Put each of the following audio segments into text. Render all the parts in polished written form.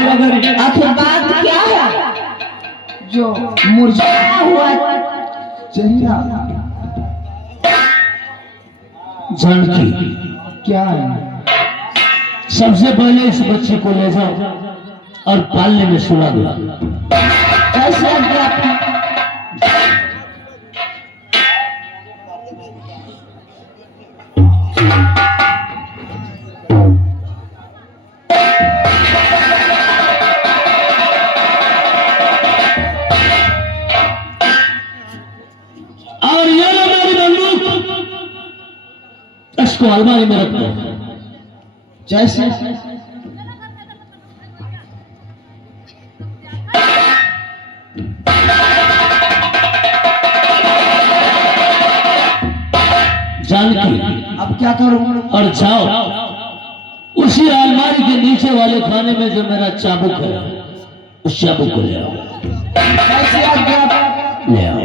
आखिर बात क्या है जो मुरझाया हुआ चेहरा? जानकी, क्या है? सबसे पहले इस बच्चे को ले जाओ और पालने में सुला दो। कैसे आज्ञा? और ये लो मेरी बंदूक, इसको अलमारी में रख दो। जैसे जानकी, अब क्या करूं? और जाओ उसी अलमारी के नीचे वाले खाने में जो मेरा चाबुक है, उस चाबुक को ले आओ। कैसे आज्ञा? ले आओ।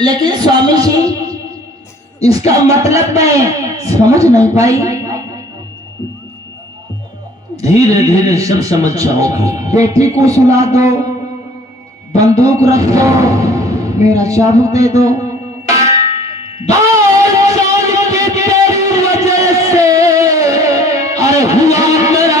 लेकिन स्वामी जी, इसका मतलब मैं समझ नहीं पाई। धीरे धीरे सब समझ जाओगे। बेटी को सुला दो, बंदूक रख दो, मेरा चाबुक दे दो। तेरी वजह से अरे हुआ मेरा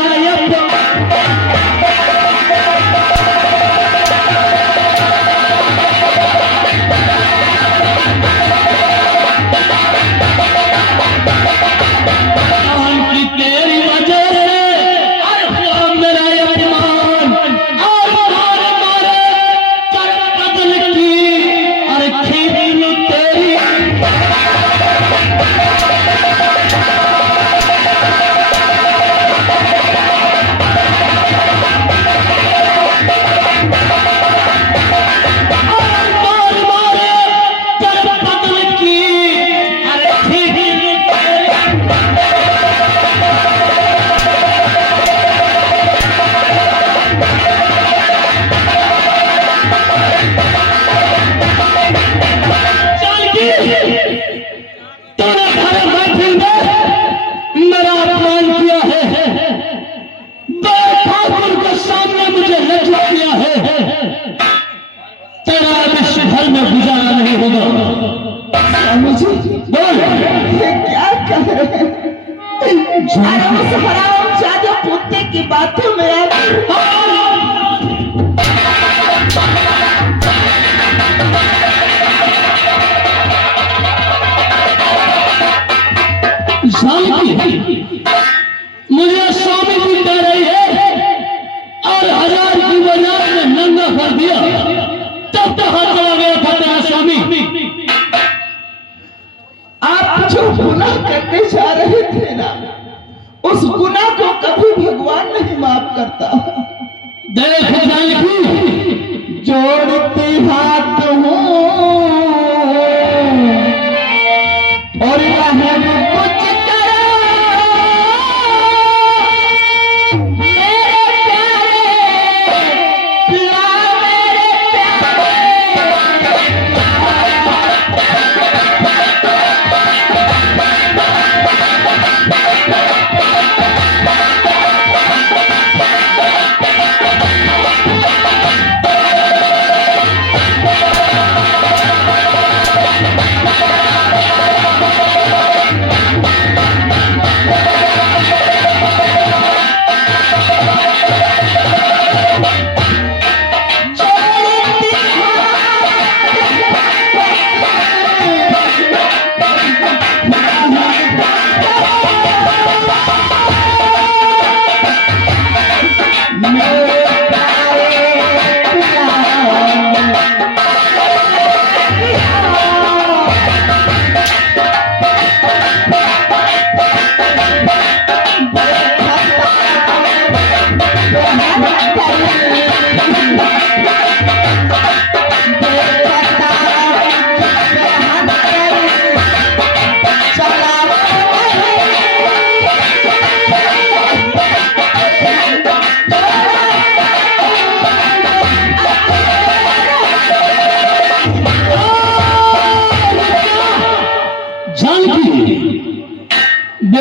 तेरी वजह से अरे हुआ मेरा अपमान। और मारे मारे कर बदल की अरे खीरी तेरी। गुजारा नहीं होगा। स्वामी जी, बोल, ये क्या कर रहे हैं? अरे उस हरामजादे कुत्ते की बातों में आप मुझे स्वामी जी कह रही है और 1000 की बाजार में नंगा कर दिया, तब तो हाथ चला गया था तेरा स्वामी। आप जो गुनाह करने जा रहे थे ना, उस गुनाह को कभी भगवान नहीं माफ करता। देखो जानकी, जोड़ती हाथ हूँ और रहम कुछ करो मेरे प्यारे, पिया मेरे प्यारे।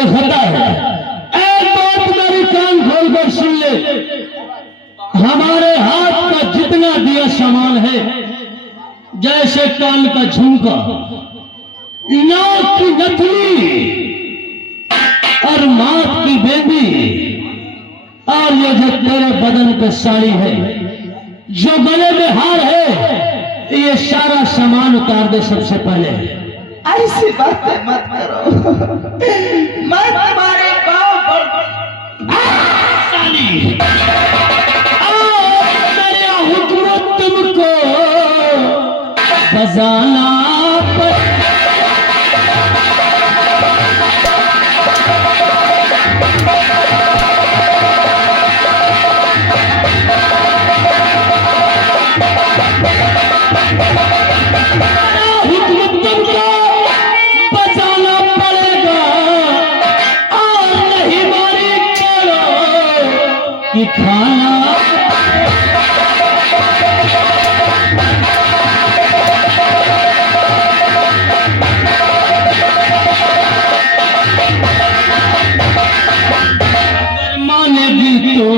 होता है। एक बात मेरी कान खोलकर सुन ले, हमारे हाथ का जितना दिया सामान है, जैसे कान का झुमका, नाक की नथनी और माथ की बेबी, और ये जो तेरे बदन पे साड़ी है, जो गले में हार है, ये सारा सामान उतार दे सबसे पहले। ऐसी बातें मत करो, मैं तुम्हारे पाँव पर मेरा हुक्म तुमको बजाना कि खाना मानेगी तो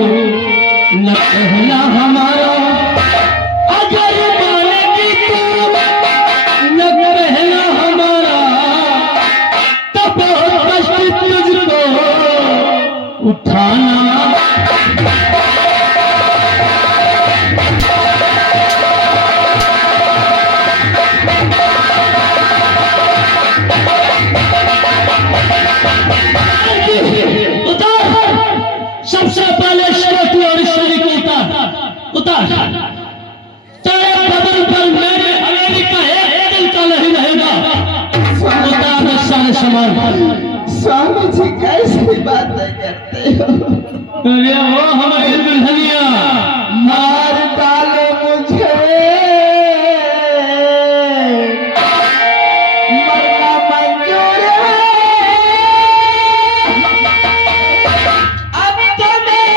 न कहना हमारा, अगर मानेगी तो न कहना हमारा, तब कष्ट तुझको उठाना। सबसे पहले शरीक और शरीक उतार तेरे बदन पर मेरे हवेली का एक दिल का नहीं रहेगा। उतार सारे सामान। स्वामी जी कैसी बातें करते हो? अरे वो हमारी दुल्हनिया मार डालो मुझे, मरना मंजूर है, अब तो ये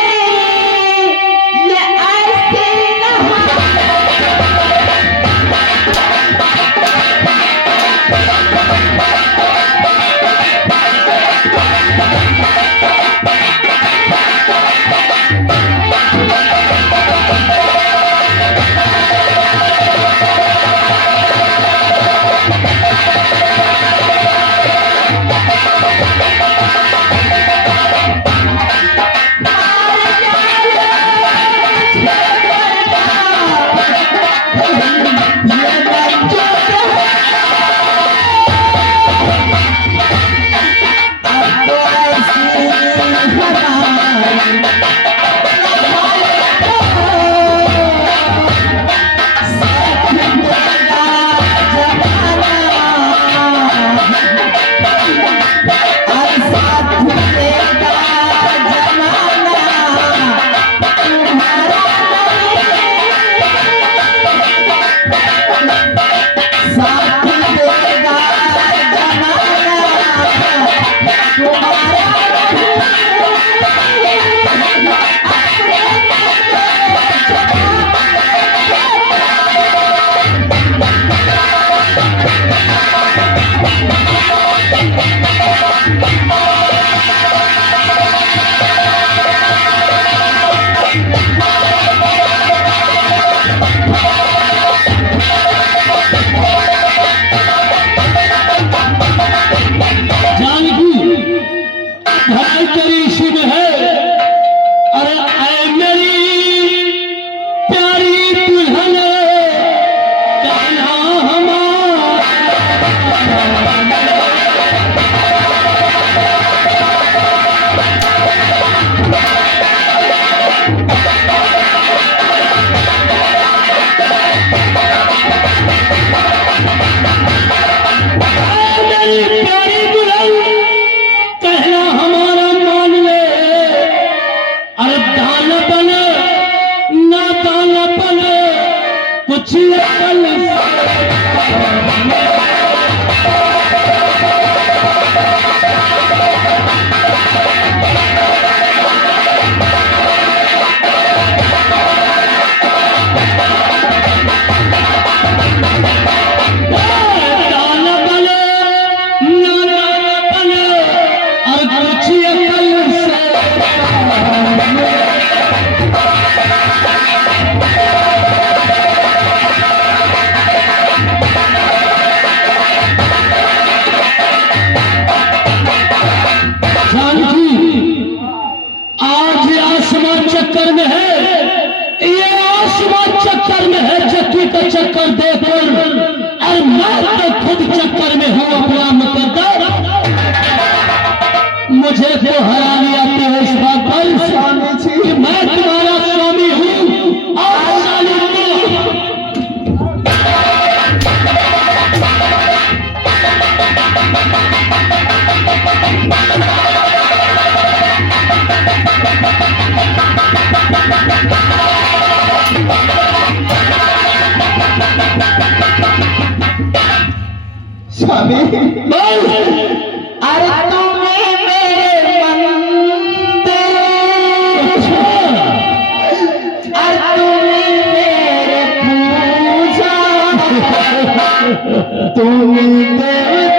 ऐसे को चक्कर देकर, और मैं तो खुद चक्कर में हूँ अपना मुकद्दर। मुझे तो हैरानी आती है इस बात पर स्वामी जी कि मैं तुम्हारा स्वामी हूँ और साली स्वामी बस। अरे तुम्हें मेरे मंदिर, अरे तुम्हें मेरे पूजा, तुम्हें देवता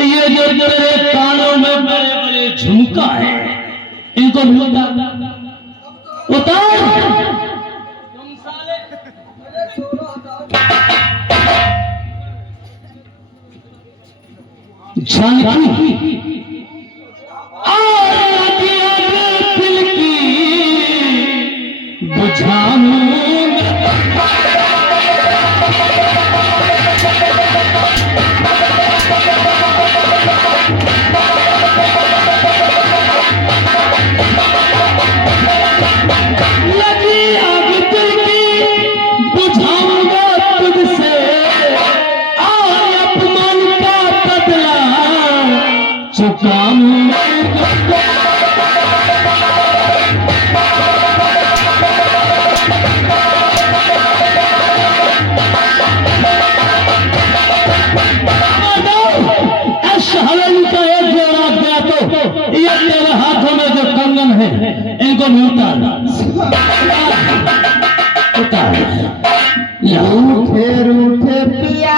ये जो तेरे कानों में बड़े बड़े झुमका है, इनको उतार। झांकी दिल की बुझाऊं इनको नहीं उतारना। उतार रूठे रूठे पिया,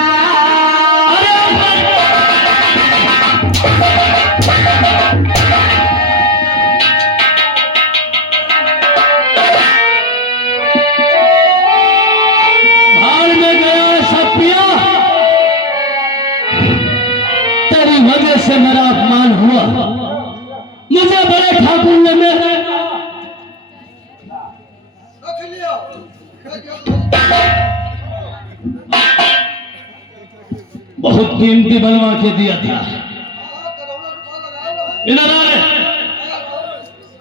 भाड़ में गया सब पिया, तेरी वजह से मेरा अपमान हुआ। मुझे बड़े ठाकुर ने मेरे बहुत कीमती बनवा के दिया था। इधर आ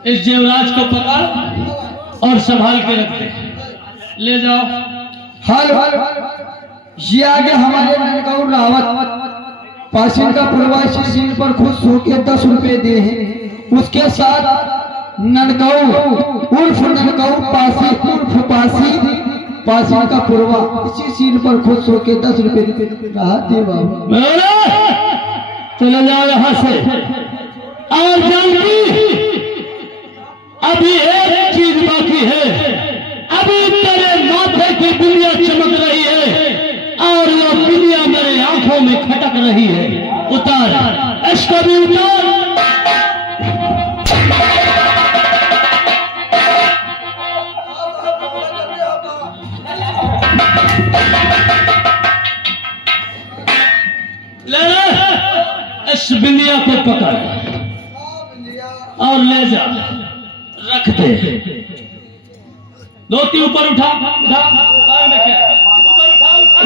इस जेवराज को पकड़ और संभाल के रखते, ले जाओ। हल ये आगे हमारे ननकाऊ रावत पासिन का प्रवासी सीन पर खुश होकर 10 रुपए दिए हैं। उसके साथ ननकाऊ उर्फ ननकाऊ पासी उर्फ पासी पासिंग का पुरवा इसी सीन पर खुश होके 10 रुपए राहत दे बाबू। मेरे चले जाओ यहाँ से। और जानकी अभी एक चीज बाकी है, अभी तेरे माथे की बिंदिया चमक रही है और वो बिंदिया मेरे आंखों में खटक रही है। उतार इसको भी उतार। ले इस बिंदिया को पकड़ और ले जा, रख दे। धोती ऊपर उठा उठा, पैर में क्या ऊपर उठा उठा।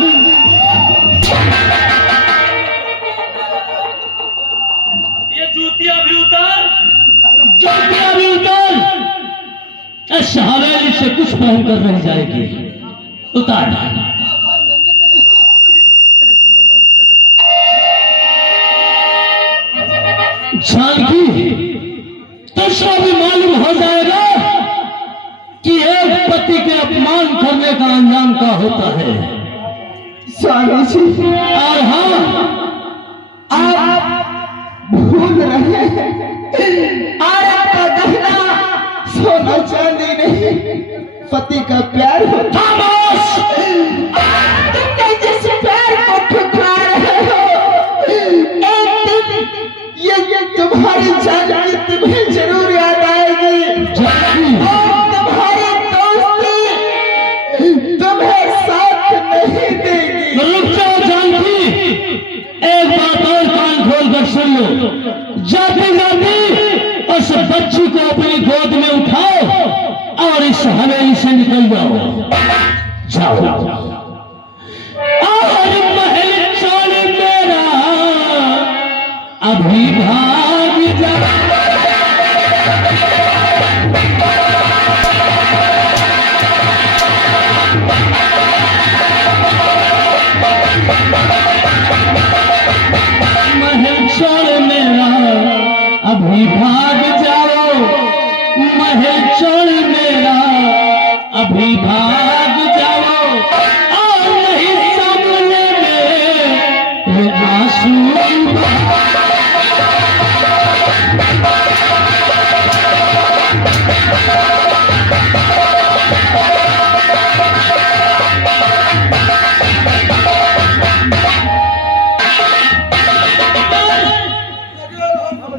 ये जूतियां भी उतार, जूतियां भी उतार। इस हवेली से कुछ पहनकर रह जाएगी। उतार। जानकी तुझको भी मालूम हो जाएगा कि एक पति के अपमान करने का अंजाम क्या होता है। स्वामी जी, और हाँ, आप भूल रहे हैं और आपका गहना सोना चांदी नहीं पति का प्यार होता है। तुमने जिस प्यार को ठुकरा रहे हो, एक दिन ये तुम्हारी जान तुम्हें जरूर याद आएगी और तुम्हारी दोस्ती तुम्हें साथ नहीं देगी। रुक जाओ जानकी, एक बात और कान खोल कर सुन लो। जाते जाते उस बच्ची को अपनी गोद में उठाओ और इस हवेली से निकल जाओ। जाओ और महल चोर मेरा अभी भाग जा। महल चोर मेरा अभी भाग जाओ, महल चोर मेरा अभी भाग जाओ। और नहीं सामने में आंसू।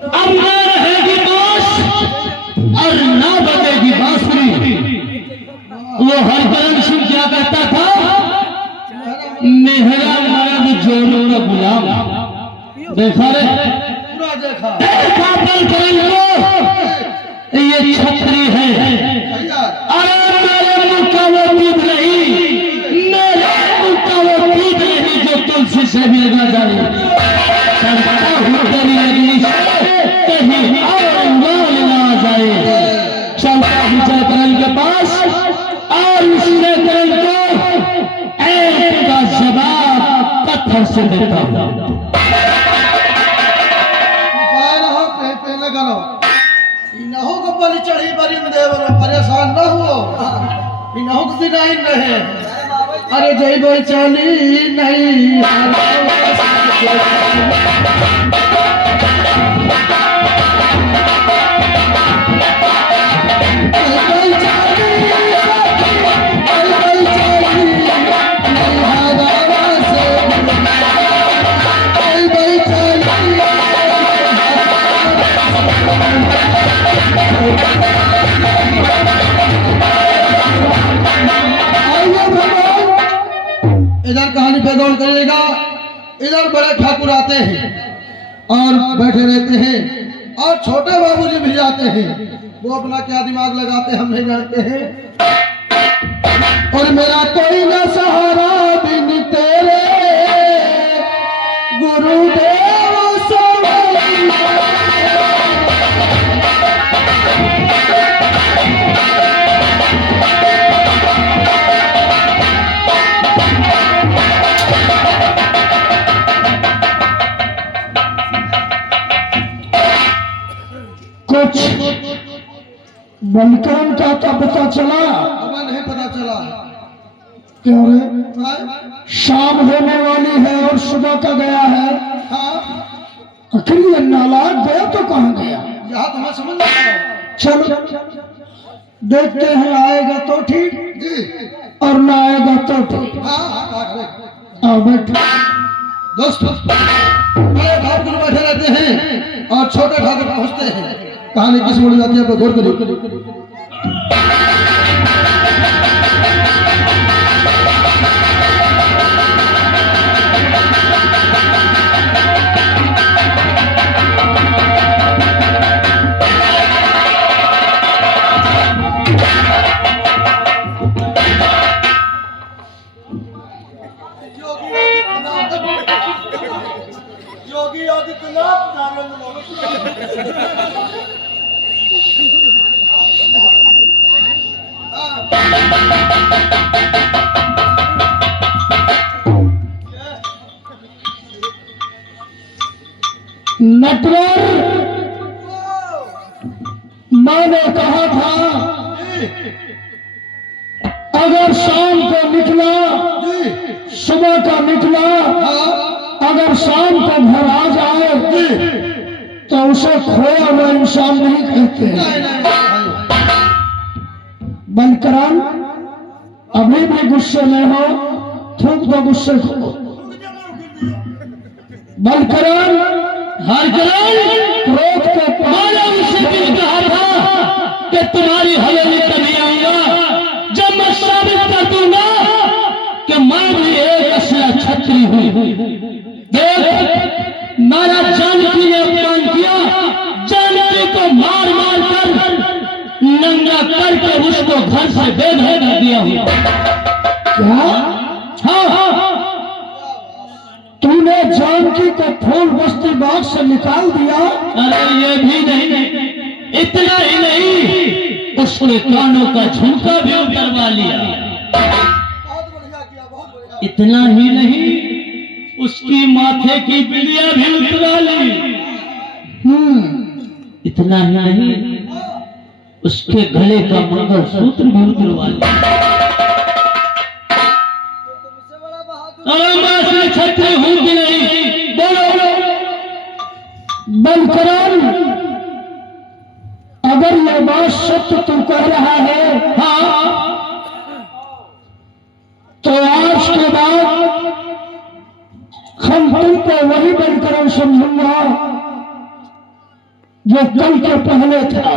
अब न रहेगी बांस और न बजेगी बांसुरी। वो हरिहरन सिंह क्या कहता था, मेहरा मर्द जोरों का गुलाम। देखा रे, पूरा देखा। काबल करें को ये छतरी है। अरे मेरे मुंह का वो दूध नहीं, मेरे मुंह का वो दूध नहीं जो तुलसी से भी लगा जाए। चलता हूँ तेरी अग्नि से कहीं और मोल ना जाए। चलता हूँ जयकरण के पास और उस जयकरण को एक का जवाब पत्थर से देता हूँ। चढ़ी बरिंद परेशान न हो, दिन रहे। अरे जय बोल चली नहीं इधर कहानी पे दौड़ करिएगा। इधर बड़े ठाकुर आते हैं और बैठे रहते हैं और छोटे बाबूजी भी जाते हैं। वो अपना क्या दिमाग लगाते हम नहीं जानते हैं। और मेरा कोई ना सहारा बिन तेरे गुरुदेव कुछ बलकरम का पता चला? अब नहीं पता चला। क्या रे? हाँ? शाम होने वाली है और सुबह का गया है। हाँ? आखिर ये नालायक गया तो कहाँ गया? यहाँ तो मैं समझ नहीं पा रहा चलो देखते हैं, आएगा तो ठीक हूँ। जी और ना आएगा तो ठीक। हाँ हाँ क्या करें? आओ बैठो। दोस्तों बड़े ठाकुर बैठे रहते हैं और छोटे ठाकुर पहुंचते हैं। कहानी किस बोली जाती है आप गौर करिए। योगी आदित्यनाथ नारायण मोदी। नटवर, मैंने कहा था अगर शाम को निकला, सुबह का निकला, अगर शाम को घर आ जाए तो उसे खोया हुआ इंसान नहीं कहते। बलकराम अभी भी गुस्से में हो, थूक दो गुस्से को। बलकराम क्रोध को मैंने उसे दिन कहा था कि तुम्हारी हवेली पर नहीं आऊंगा जब मैं साबित कर दूंगा कि मैं भी एक असला छत्री हूँ। देख, मेरा जानकी ने अपमान किया, जानकी को मार मार कर नंगा करके उसको घर से बेघर कर दिया हूँ। क्या? हाँ, तूने जानकी को फूल बस्ती बाग से निकाल दिया? अरे ये भी नहीं, इतना ही नहीं, उसके कानों का झुमका भी उतरवा लिया। बहुत बढ़िया किया, बहुत बढ़िया। इतना ही नहीं, उसकी माथे की बिंदिया भी उतरा ली। इतना ही नहीं, उसके गले का मंगलसूत्र भी उतरवा लिया। तुमसे बड़ा बहादुर अरे मैं असली छत्री हूं कि नहीं? बोलो। बलकराम, अगर यह बात सत्य तू कह रहा है, हाँ, तो आज के बाद हम तुमको वही बलकराम समझूंगा जो कल के पहले था।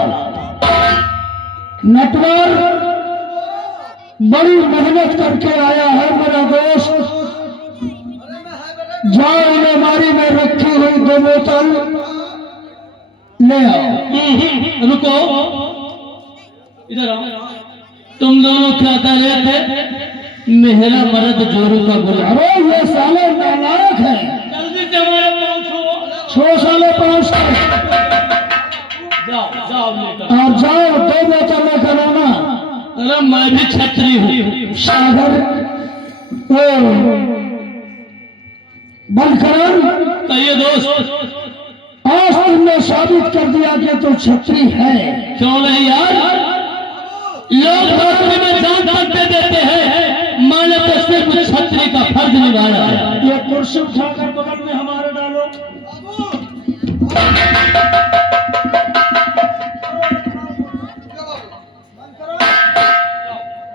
नटवर बड़ी मेहनत करके आया है मेरा दोस्त। जाओ अलमारी में रखी हुई 2 बोतल ले आओ। रुको, इधर आओ। तुम दोनों क्या कर रहे थे? मेहरा मर्द जोरू का गुलाम। अरे ये साले नालायक है। जल्दी से हमारे पहुंचो। 6 साले पहुंच जाओ लेकर। और जाओ 2 बोतल लेकर आना। अरे मैं भी छत्री हूँ। सागर बलकराम, कहिए दोस्त। आज तुमने साबित कर दिया कि तू छत्री है। क्यों नहीं यार? लोग नौकरी में जान तक दे देते हैं, मैंने तो सिर्फ छत्री का फर्ज निभाया है। ये कुर्सी उठाकर बगल में हमारे डालो।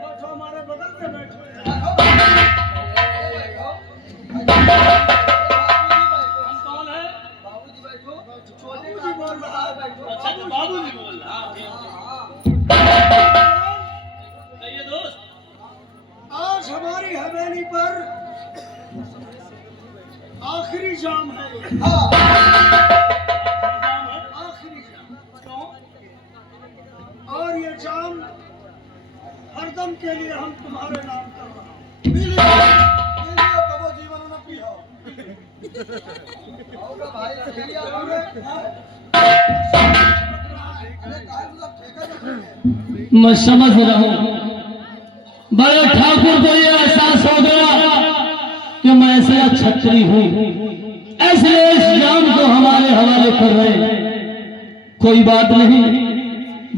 बैठो, हमारे बगल में बैठो। कौन है? बाबूजी बैठो। बाबूजी बोल रहा है, बैठो। अच्छा, तो बाबूजी बोल रहा है। कहिए दोस्त। आज हमारी हवेली पर आखिरी जाम है। आखिरी जाम। क्यों? और ये जाम हरदम के लिए हम तुम्हारे नाम कर रहा हूँ। मैं समझ रहा हूँ, बड़े ठाकुर को यह एहसास हो गया कि मैं ऐसा छत्री हूँ, इसलिए इस जाम को हमारे हवाले कर रहे हैं। कोई बात नहीं,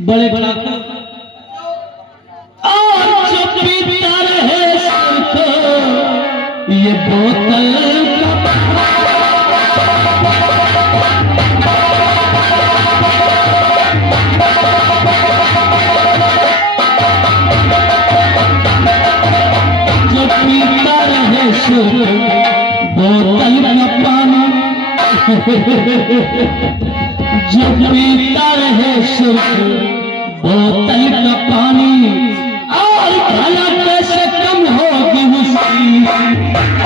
बड़े ठाकुर आज जब बीता रहे ये बोतल का जो पीता रहे शुद्ध बोतल का पानी, जो पीता रहे शुद्ध बोतल का पानी, और भला कैसे कम होगी उसकी